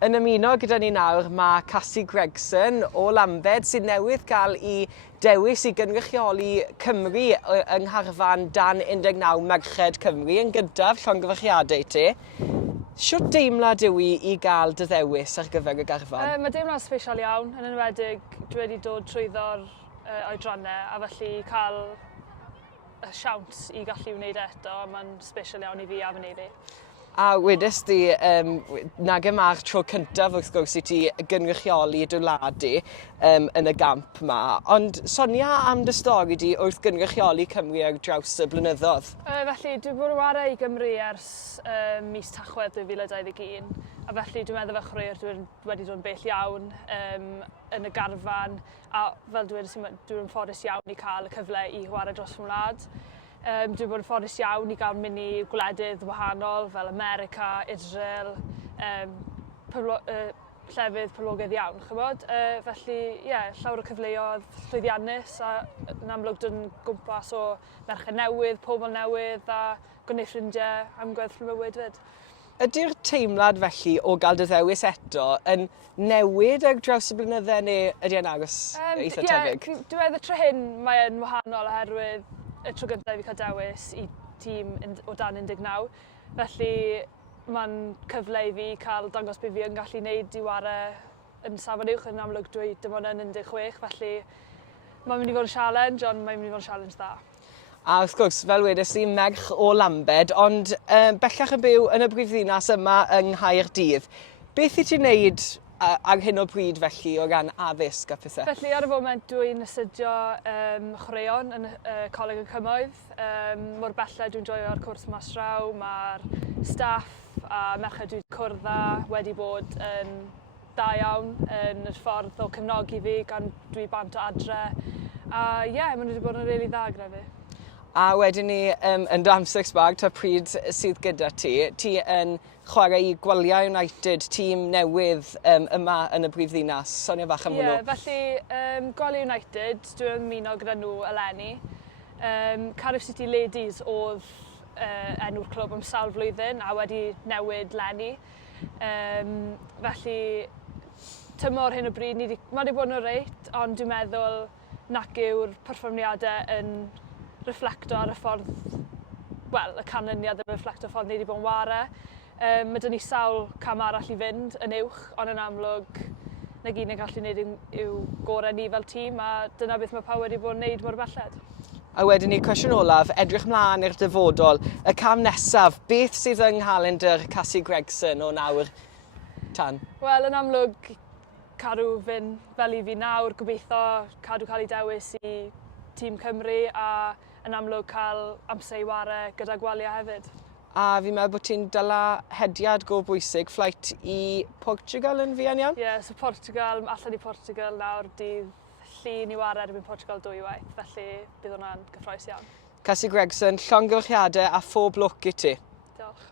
Yn ymuno gyda ni nawr mae Casi Gregson o Lambed sydd newydd cael ei dewis i gynrychioli Cymru yng ngharfan dan 19 Merched Cymru yn gyntaf llongyfarchiadau ti. Sut deimlad yw i gael dy ddewis ar gyfer y garfan? Mae deimlad sbesial iawn, yn enwedig dwi wedi dod trwyddo'r oedrannau a felly cael y siawns i gallu wneud eto, mae'n sbesial iawn i fi a fy neulu. A wedys di, nag yma'r tro cyntaf wrth gwrs i ti gynrychioli dy wlad di yn y gamp yma, ond sonia am dy stori di wrth gynrychioli Cymru ar draws y blynyddoedd? Felly, dwi bod yn wario i Gymru ers mis Tachwedd 2021, a felly dwi'n meddwl fe chreu'r dwi wedi dod yn bell iawn yn y garfan, a fel dwi'n ffodus iawn i cael y cyfle i chwarae dros fy wlad. Dwi'n bod yn ffodus iawn i gael mynd i gwledydd wahanol fel America, Israel, llefydd poblogaidd iawn, chybod? Felly, llawer o cyfleoedd llwyddiannus a yn amlwg dwi'n gwmpas o merched newydd, pobl newydd a gwneud ffrindiau am gweddll mywyd fyd. Ydy'r teimlad felly o gael dy ddewis eto yn newid ar draws y blynydde neu ydy yn agos eitha tebyg? Dwi'n meddwl tro hyn mae'n wahanol oherwydd y tro gyntaf i cael dewis i tîm o dan 19. Felly mae'n cyfle i fi cael dangos beth fi yn gallu gwneud i warae yn safon uwch, yn amlwg dwi dim ond yn 16, felly mae'n mynd i fod yn challenge, ond mae'n mynd i fod yn challenge dda. A wrth gwrs, fel wedys i, merch o Lambed, ond bellach yn byw yn y brifddinas yma yng Nghaerdydd. Beth i ti'n wneud ar hyn o bryd felly o ran addysg a pethau? Felly ar y foment dwi'n astudio chwaraeon yn Coleg y Cymoedd. Mor belled dwi'n joio'r cwrs mas draw, mae'r staff a merched dwi'n cwrdd â wedi bod yn da iawn yn y ffordd o cefnogi fi gan dwi bant o adre. A maen nhw wedi bod yn rili dda gyda fi. A wedyn ni, yn dy amser sbag, ta pryd sydd gyda ti, ti yn chwarae i Gwaliau United, tîm newydd yma yn y brifddinas. Sonia bach am hwnnw. Felly Gwaliau United, dwi'n ymuno gyda nhw eleni. Cardiff City Ladies oedd enw'r clwb am sawl flwyddyn a wedi newid leni. Felly, tymor hyn o bryd, mae wedi bod yn reit, ond dwi'n meddwl nac yw'r perfformiadau yn reflecto ar y ffordd, y canlyniad yn reflecto ffordd ni wedi bod yn warae. Mae dyn ni sawl cam arall i fynd yn uwch, ond yn amlwg na gyd ni'n gallu gwneud yw gorau ni fel tîm, a dyna beth mae pawb wedi bod yn gwneud mor belled. A wedyn ni, cwestiwn olaf, edrych mlaen i'r dyfodol, y cam nesaf, beth sydd yng nghalendr Casi Gregson o nawr tan? Wel, yn amlwg, cadw fynd fel i fi nawr, gobeithio cadw cael ei dewis i tîm Cymru a yn amlwg cael amser i warae gyda Gwaliau hefyd. A fi'n meddwl bod ti'n dala hediad go bwysig, fflight i Portugal yn fuan iawn? So Portugal, allan i Portugal nawr, dydd llun i warae erbyn Portugal 2 waith, felly bydd hwnna'n gyffrous iawn. Casi Gregson, llongyfarchiadau a phob lwc i ti. Diolch.